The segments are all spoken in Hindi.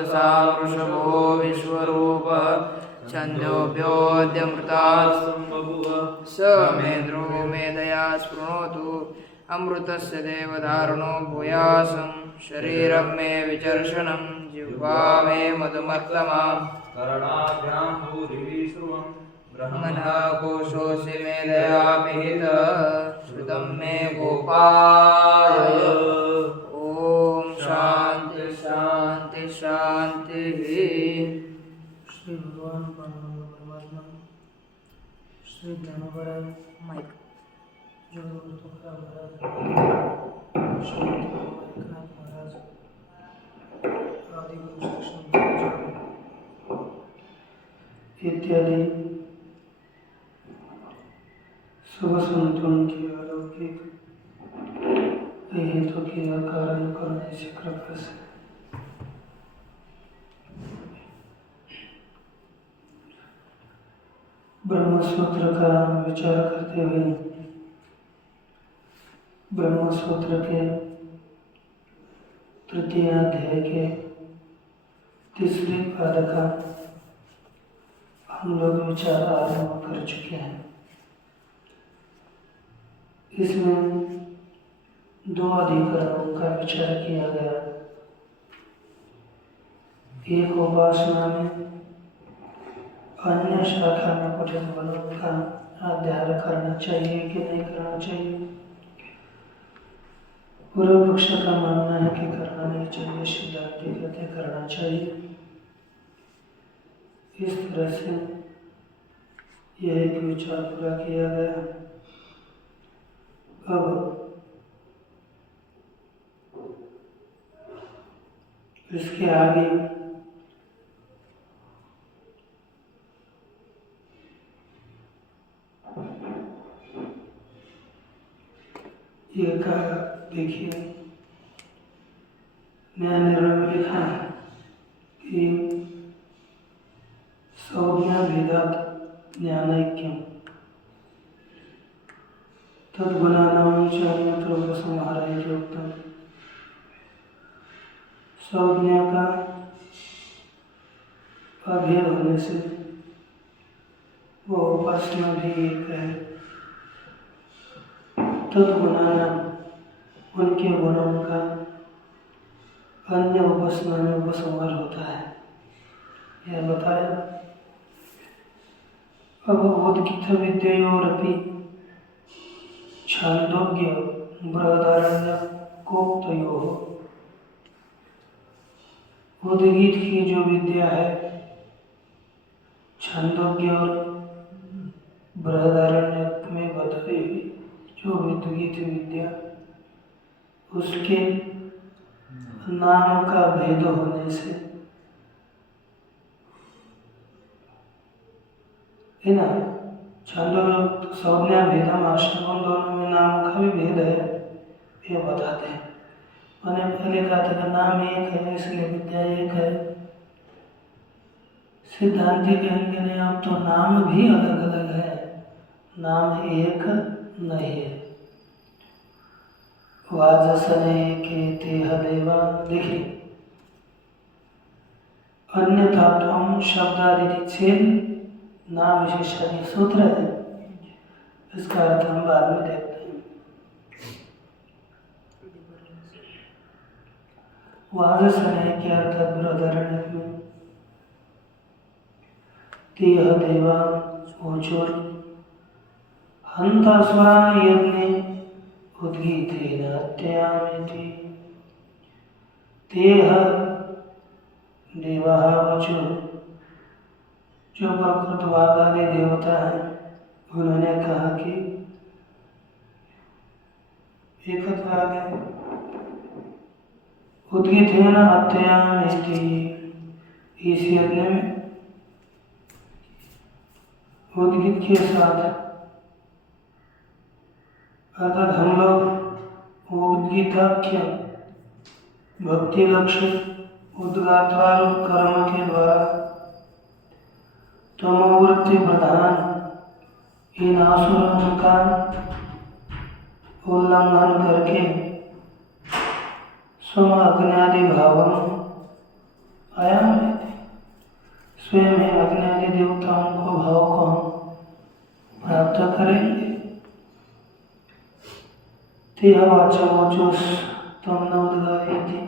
सा वृषभो विश्वरूपः छन्दोभ्योऽद्यमृतास्तु बभूव स मेद्रो मेधया स्पृणोतु अमृतस्य देवधारणो भूयासं शरीरं मे विचर्षणं जिह्वा मे मधुमत्तमा करणाभ्यां भूरिवी श्रुवं ब्रह्मणः कोशोऽसि मेधया पिहितः श्रुतं मे गोपाय ॐ शांति शांति शांति। श्री भगवान परमात्मा श्री ज्ञानोबराय जगद्गुरु तुकाराम महाराज, श्री एकनाथ महाराज, आदि गुरु शिक्षण इत्यादि सब संतों की अलौकिक हेतु की कारण करने से कृपा से ब्रह्मसूत्र का विचार करते हुए ब्रह्मसूत्र के तृतीय अध्याय के तीसरे पाद का हम लोग विचार आरंभ कर चुके हैं। इसमें दो अधिकरणों का विचार किया गया। एक उपासना में, अन्य शाखा में पठन बलों का अध्ययन करना चाहिए कि नहीं करना चाहिए। पूर्व पक्ष का मानना है कि करना नहीं चाहिए, सिद्धांति कहते करना चाहिए। इस तरह से यह एक विचार पूरा किया गया। अब इसके आगे ये कहा, देखिए न्याय निर्णय में लिखा है कि संज्ञा भेदात् ज्ञानैक्यम् तद्गुणानां च अन्यत्र उपसंहाराय उक्तम्। संज्ञा का अभेद होने से वो उपासना भी एक है। तद्गुणानां उनके गुणों का अन्य उपासना में उपसंहार होता है, यह बताया। अब उद्गीत विद्योरपि छांदोग्य बृहदारण्यकोक्तयोः, उद्गीत की जो विद्या है, छांदोग्य और बृहदारण्यक में बताई हुई जो उद्गीत विद्या, उसके नाम का भेद होने से है ना, छांदोग्य संज्ञा भेदम आश्रम दोनों में नाम का भी भेद है, ये बताते हैं। मैंने पहले कहा था कि नाम एक है इसलिए विद्या एक है। सिद्धांति कहेंगे नहीं, अब तो नाम भी अलग अलग है, नाम एक नहीं है। वाजसने के तेह देवा, देखिए अन्यथा त्वम शब्दादि छेद नाम विशेषादि सूत्र है, इसका अर्थ हम बाद में देखते हैं। वाजसने के अर्थ बृहदारण्य में तेह देवा ओचोर हंता स्वरान यज्ञे उद्गीतेन अत्ययामिति। तेह देवः वचो, जो प्रकृतवाद आदि देवता है, उन्होंने कहा कि एकत्र आ गए। उद्गीतेन अत्ययामिति, इस यज्ञ में उद्गीत के साथ, अर्थात हम लोग उद्गीताख्य भक्ति लक्ष्य उद्गात्वार कर्म के द्वारा तमोवृत्ति प्रधान इन आसुरों का उल्लंघन करके स्वम अज्ञादि भावम आयाम वेति। स्वयं ही अग्नि आदि देवताओं को भाव को हम प्राप्त करेंगे। ते वाचोच तम न उद्गायति।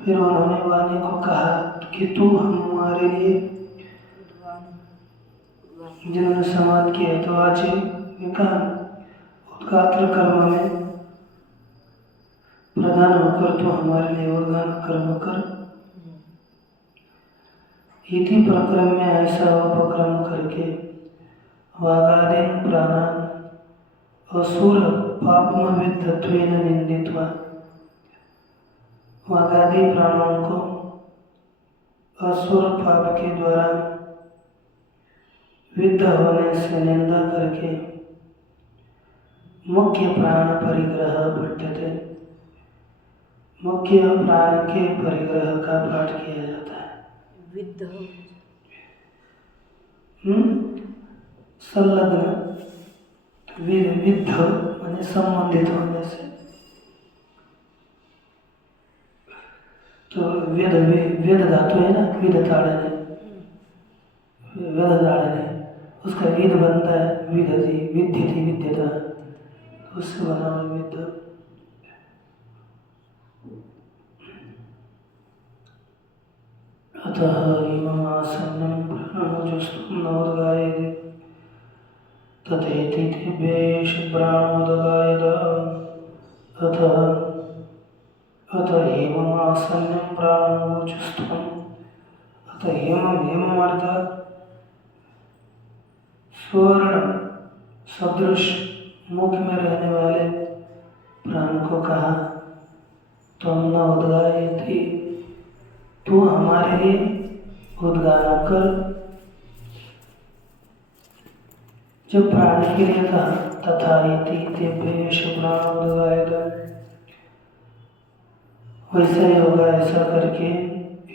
फिर उन्होंने वाणी को कहा कि तू हमारे लिए, जिन्होंने समान किया तो आज उद्गात्र कर्म में प्रधान होकर तो हमारे लिए उद्गान कर्म कर। इति प्रक्रम में ऐसा उपक्रम करके वागादीन प्राणान असुर पापमविद्धत्वेन निंदित्वा, वागादि प्राणों को असुर पाप के द्वारा विद्ध होने से निंदा करके मुख्य प्राण परिग्रह पठ्यते, मुख्य प्राण के परिग्रह का पाठ किया जाता है। विद्ध संलग्न, विद्ध माने संबंधित होने से। तो वेद धातु है ना, विद ताड़ने, वेद ताड़ने, उसका विद बनता है विदति, विद्यति, विद्यता, उससे बना हुआ विद्ध। अतः इमम् आसन्नं प्राणोजस्तुं नोद्गायति तथेति तेभ्येष प्राणोदगायत। अतः हेमम् आसन्नं प्राणोजस्तुं, अतः हेमम् अर्थात स्वर्ण सदृश मुख में रहने वाले प्राण को कहा, तुम न उद्गायति, तू हमारे लिए उद्गान कर। जब प्राण के लिए कहा तथा इति तेभ्येष प्राण उद्गायत, वैसा ही होगा, ऐसा करके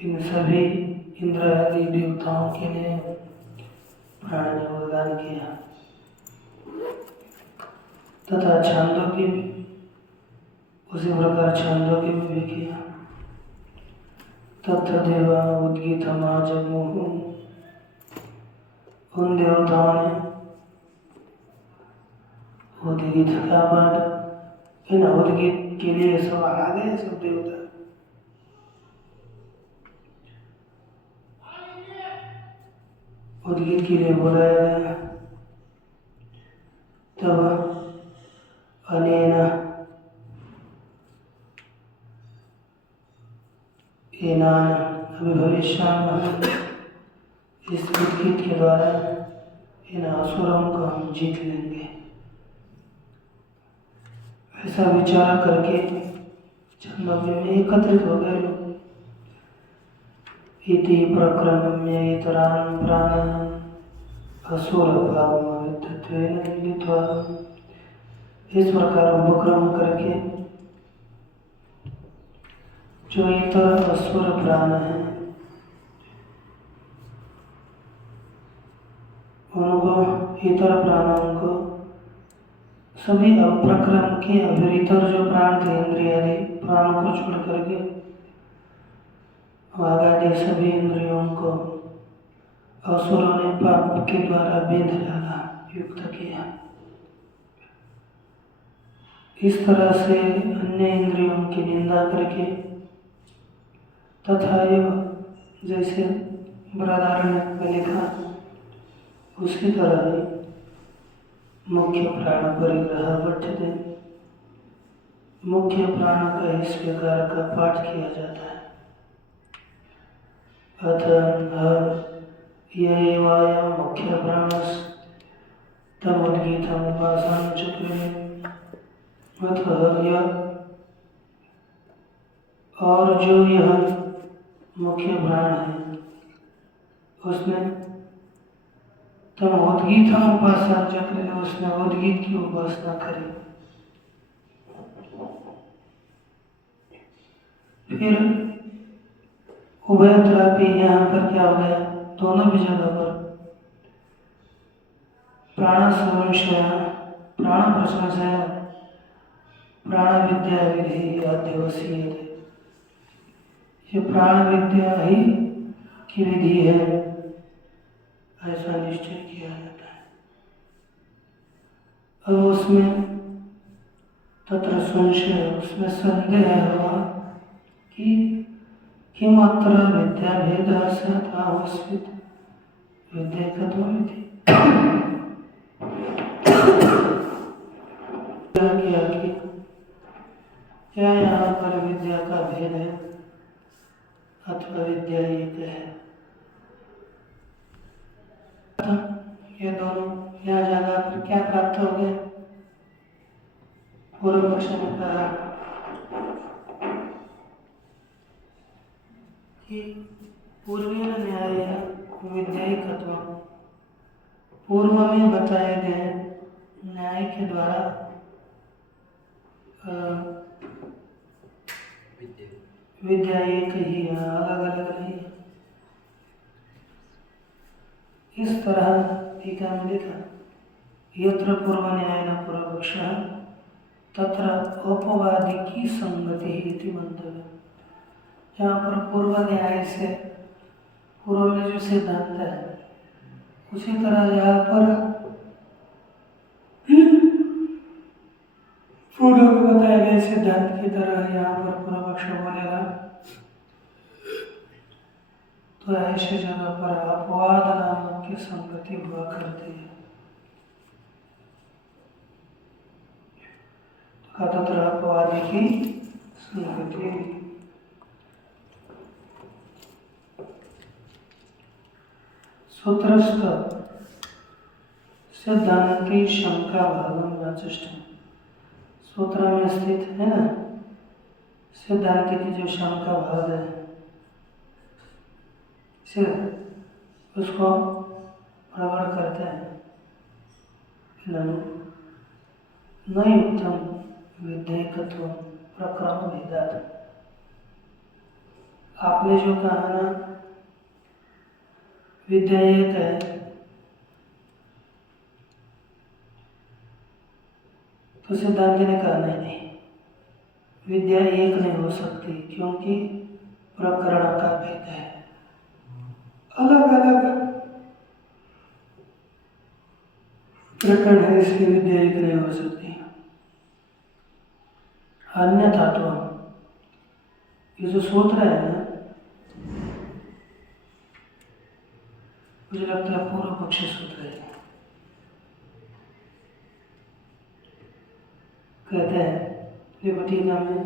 इन सभी इंद्र आदि देवताओं के लिए प्राण ने उद्गान किया। तथा छांदोग्य भी उसी प्रकार छांदोग्य में भी किया। तत्देवा उद्गीतमाजमुः, उन देवताओं ने उद्गीत का पाठ, इन उद्गीत के लिए सब आ गए, सब देवता उद्गीत के लिए बुलाया गया। तब अनेन एनान अभिभविष्यामः, इस उद्गीत के द्वारा इन असुरों को हम जीत लेंगे। ऐसा विचार करके छंदोग्य में एकत्रित हो गए लोग। इति प्रक्रम्य इतरान् प्राणान् असुर पापमविद्धत्वेन निंदित्वा, इस प्रकार उपक्रम करके जो इतर असुर प्राण हैं उनको, इतर प्राणों को, सभी अप्रक्रम के अभितर जो प्राण थे इंद्रिय आदि प्राणों को छोड़ करके वागादि सभी इंद्रियों को असुरों ने पाप के द्वारा बेंध डाला, युक्त किया। इस तरह से अन्य इंद्रियों की निंदा करके तथा एव जैसे बृहदारण्य में लिखा उसी तरह ही मुख्य प्राण परिग्रह पठ्यते, मुख्य प्राण का इस प्रकार का पाठ किया जाता है। अथ येवायं मुख्य प्राणस् तमुद्गीतम् उपासनं चक्रे। अथ यह, और जो यह मुख्य प्राण है उसने तम उद्गीतम् उपासनं चक्रे, उसने उद्गीत की उपासना करी। फिर उभयत्रापि, यहाँ पर क्या हो गया, दोनों भी जगह पर प्राण संशय, प्राण प्रशंसया, प्राण विद्या विधि अध्यवसीयते, ये प्राण विद्या ही की विधि है, ऐसा निश्चय किया जाता है। अब उसमें तत्र संशय, उसमें संदेह हुआ कि किमत्र विद्या भेद सतावस्वित विद्येकत्वमिति। क्या यहाँ पर विद्या का भेद है अथवा विद्या एक है? ये दोनों यहाँ जगह पर क्या प्राप्त हो गए? पूर्व पक्ष ने कहा कि पूर्वीय न्याय विद्यायिकत्व, पूर्व में बताए गए न्याय के द्वारा विद्या एक ही है, अलग अलग नहीं। इस तरह टीका में लिखा यत्र पूर्व न्याय न पूर्व पक्ष तत्र अपवादी की संगति इति मंतव्य। यहाँ पर पूर्व न्याय से पूर्व में जो सिद्धांत है उसी तरह यहाँ पर पूर्व में बताए गए सिद्धांत की तरह यहाँ पर पूर्व पक्ष बोलेगा तो ऐसे जगह पर अपवाद नामक की संगति हुआ करती है। तो तत्र अपवादी की संगति। सूत्रस्थ सिद्धांति शंका भागम वाचिष्ठ, सूत्र में स्थित है ना सिद्धांत की जो शंका भाग है उसको प्रकट करते हैं। न युक्तम विद्येकत्व प्रक्रम भेदात, आपने जो कहा ना विद्या एक है, तो सिद्धांत ने कहा नहीं, विद्या एक नहीं हो सकती क्योंकि प्रकरण का भेद है, अलग अलग प्रकरण है, इसलिए विद्या एक नहीं हो सकती। अन्यथा तो ये जो सूत्र है ना, मुझे लगता है पूर्व पक्षी सूत्र है। कहते हैं विभूतिका में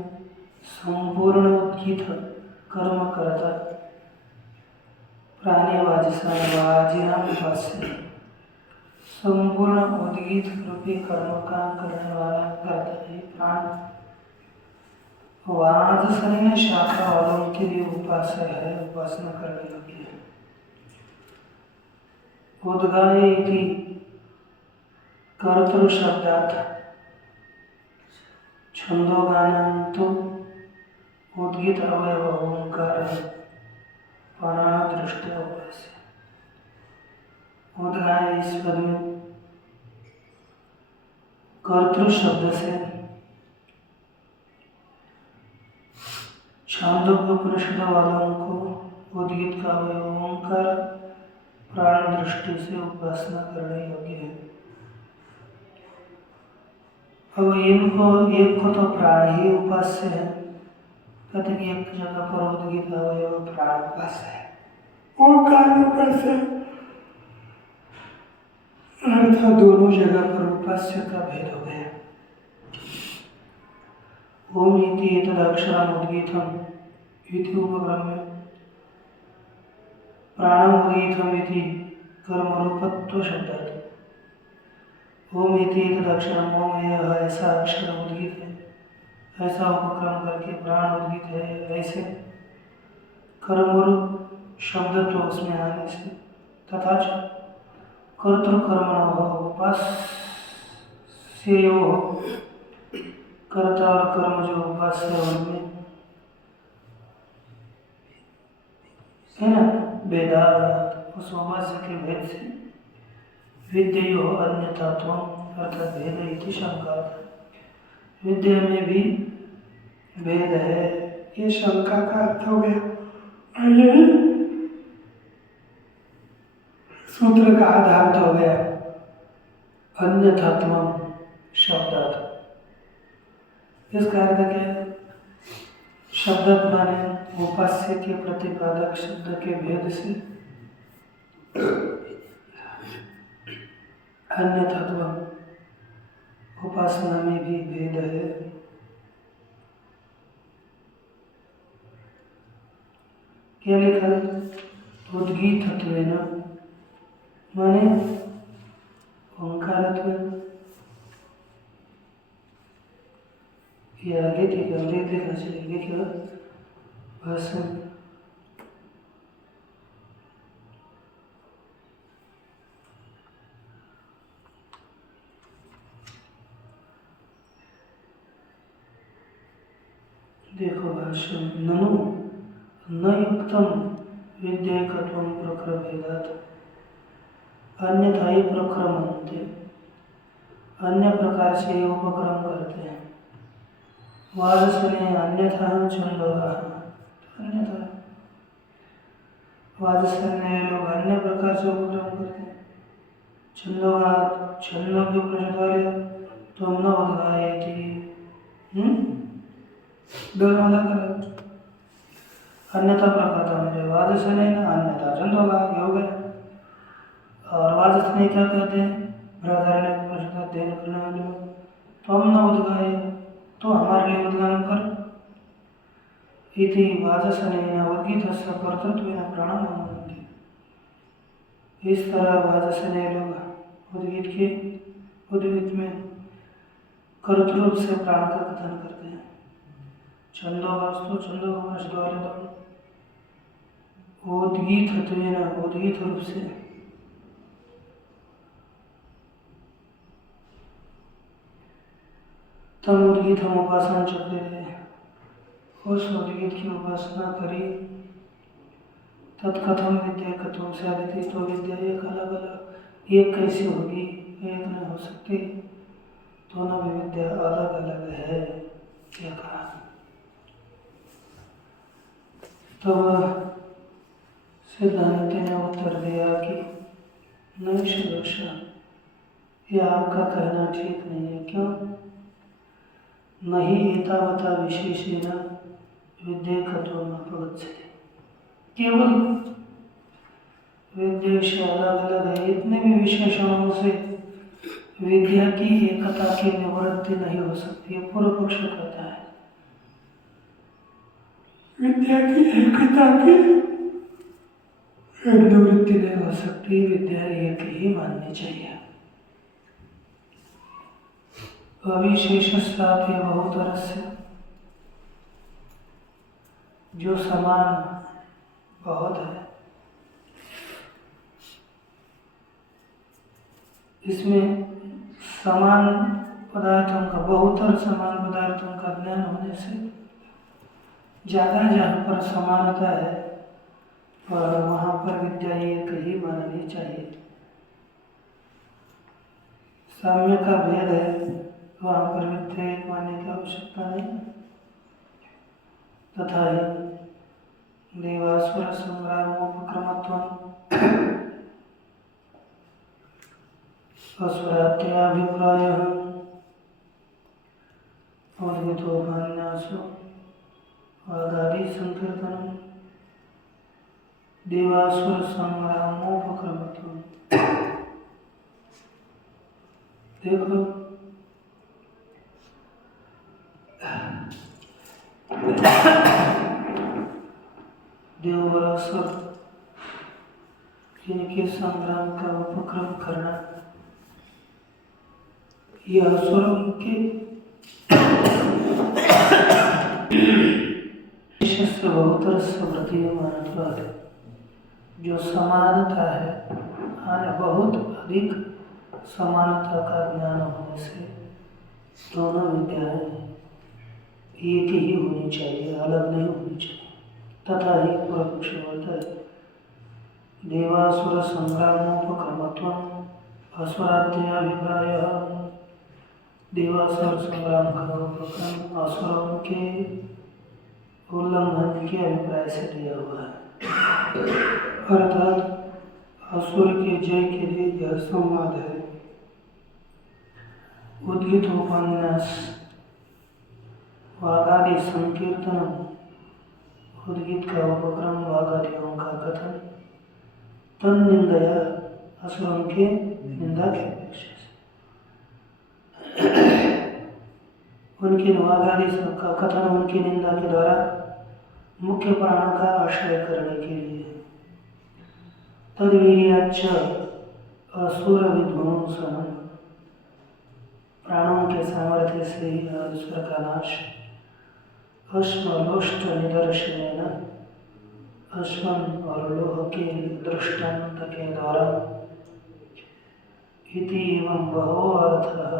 संपूर्ण उत्कित कर्म करता प्राणीवाजिनाम उपास्य, संपूर्ण उद्गीत रूपी कर्म का करने वाला करता है प्राण, वाजसनीय शाखा वालों के लिए उपास्य है, उपासना करने लगी है। उद्गाने इति कर्तृ शब्दात् छंदोगानांतो उद्गीत अवयव ओंकार प्राण दृष्टि उपास्य। उद्गाय इस पद में कर्तृ शब्द से छांदोग्योपनिषद वालों को उद्गीत का अवयव ओंकार प्राण दृष्टि से उपासना करने योग्य है। अब इनको एक को तो प्राण ही उपास्य है, कहते कि एक जगह पर उद्गीत अवयव प्राण उपास्य है, ओंकार उपास्य, अर्थात दोनों जगह पर उपास्य का भेद हो गया। ओम इति एतदक्षरम् उद्गीतम् इति उपक्रम्य प्राणम उद्गीतम् इति कर्मरूपत्व शब्दात्। ओम इति एतदक्षरम्, ओम यह ऐसा अक्षर उद्गीत है, ऐसा उपक्रम करके प्राण उद्गीत है, ऐसे कर्मरूप शब्द तो उसमें आने से तथा कर्तृकर्मणो उपास्यो, कर्ता और कर्म जो उपास्य है उनमें है ना वेदांत, उस उपास्य के भेद से विद्यो अन्यतात्व अर्थात भेद इति शंका, विद्या में भी भेद है, ये शंका का अर्थ हो गया। यही सूत्र का आधार तो हो गया अन्यथात्मम शब्दार्थ। इसका अर्थ क्या है? शब्दार्थ माने उपास्य के प्रतिपादक शब्द के भेद से अन्यथात्मम, उपासना में भी भेद है। क्या लिखा? उद्गीतत्वेन माने ओंकारत्वेन। ये आगे लिखा चाहिए, लिखा भाषण देखो भाष्यम ननु न युक्तम विद्येकत्वं प्रक्रमेदात् अन्यथा ही प्रक्रमन्ते, अन्य प्रकार से उपक्रम करते हैं। वाजसने अन्यथा छंदोगा, अन्यथा वाजसने लोग अन्य प्रकार से उपक्रम करते हैं। छंदोगा छंदों के उपनिषद वाले तुम न उद्गायति, दोनों अलग अलग। अन्यथा प्रकृता में वाजसने अन्यथा छंदोगा ये हो गया। और वाजसने क्या कहते हैं? बृहदारण्यक उपनिषद अध्ययन करने वाले लोग, तुम न उद्गाय, तो हमारे लिए उद्गान कर। इति वाजसनेन उद्गीतस्य कर्तृत्वेन प्राणमन्वन्ति। इस तरह वाजसने लोग उद्गीत में कर्तृत्व से प्राण का कथन करते हैं। छंदोगास्तु छंदोपनिषद वाले तो उद्गीत रूप से तम उद्गीत हम उपासना चक्र है, उस उद्गीत की उपासना करी। तत्कथम विद्या कथम से आदित्य, तो विद्या एक अलग अलग, एक कैसी होगी? एक नहीं हो सकती, दोनों भी विद्या अलग अलग है। क्या कहा? तो सिद्धांत ने उत्तर दिया कि नहीं सदोषा, यह आपका कहना ठीक नहीं है। क्यों? नहीं एतावता विशेषेण विद्येकत्वम् अपगच्छति। केवल विद्या से अलग अलग है, इतने भी विशेषणों से विद्या की एकता की निवृत्ति नहीं हो सकती है। पूर्व पक्ष कहता है विद्या की एकता की निवृत्ति नहीं हो सकती, विद्या एक ही माननी चाहिए। अविशेषस्यापि बहुतरस्य, जो समान बहुत है, इसमें समान पदार्थों का, बहुतर समान पदार्थों का ज्ञान होने से ज़्यादा जहाँ पर समानता है और वहाँ पर विद्या एक ही माननी चाहिए। साम्य का भेद है, वहाँ पर विद्या एक मानने की आवश्यकता नहीं। तथा ही देवासुर संग्रामोपक्रमत्वम् असुरात्याभिप्रायः उद्गीतोपन्यासो वादादि संकीर्तनम् देवासुर संग्रामोपक्रमत्वम्। देखो देव और असुर इनके संग्राम का उपक्रम करना, यह असुरों के बहुतर समृद्धि मानता है। जो समानता है, बहुत अधिक समानता का ज्ञान होने से दोनों विद्याएं एक ही होनी चाहिए, अलग नहीं होनी चाहिए। तथा ही पूर्वपक्ष बोलता है देवासुर संग्रामोपक्रमत्वम् असुरात्याभिप्रायः, देवासुर संग्राम का उपक्रम असुरों के उल्लंघन के अभिप्राय से दिया हुआ है। अर्थात असुर के जय के लिए यह संवाद है। उद्गीत उपन्यास वागादि संकीर्तन। उद्गीत का उपक्रम वागादियों का कथन तन्निंदया असुरों के निंदा के अपेक्षा से उनकी वागादि का कथन उनकी निंदा के द्वारा मुख्य प्राण का आश्रय करने के लिए। तद्वीर्याच्च असुर विध्वंसनम, प्राणों के सामर्थ्य से ही असुर का नाश। अश्वलोष्ट निदर्शनेन, अश्वन और लोह के दृष्टांत के द्वारा। इति एवं बहवो अर्थः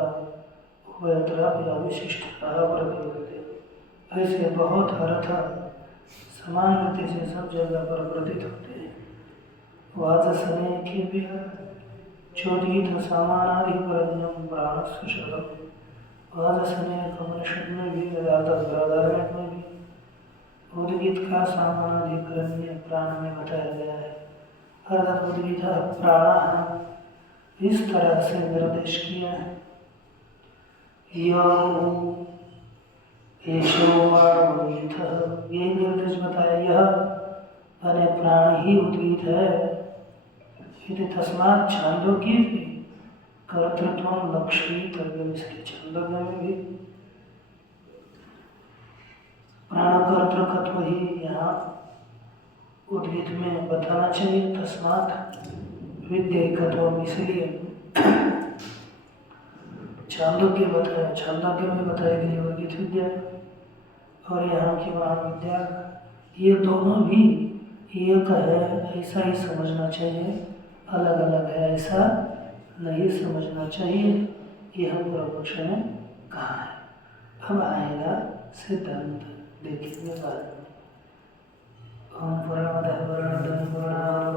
उभयत्रापि अविशिष्टतः प्रतीयते। ऐसे बहुत अर्थ समान गति से सब जगह पर प्रतीत होते हैं। वाचसने के भी चोदीत सामानाधिकरण्यम प्राणस्वशतम। वाचसने कमर्षद में भी वेदार्थ में भी उद्गीत का सामानाधिकरण्य प्राण में बताया गया है। अर्थात उद्गीत प्राण इस तरह से निर्देश किया है। ये निर्देश बताया यह अरे प्राण ही उद्गीत है। यदि तस्मात् छांदोग्य भी कर्तृत्व लक्ष्यितव्यम्, इसलिए छांदोग्य में भी प्राण कर्तृकत्व ही यहाँ उद्गीत में बताना चाहिए। तस्मात् विद्यैकत्वम्, इसलिए छांदोग्य बताया, छांदोग्य में बताई गई उद्गीत विद्या और यहाँ की प्राण विद्या, ये दोनों भी एक है ऐसा ही समझना चाहिए। अलग अलग है ऐसा नहीं समझना चाहिए। यह पूर्व पक्ष ने कहा है। अब आएगा सिद्धांत, देखेंगे बाद में। ओम पूर्णमदः पूर्णमिदं पूर्णात्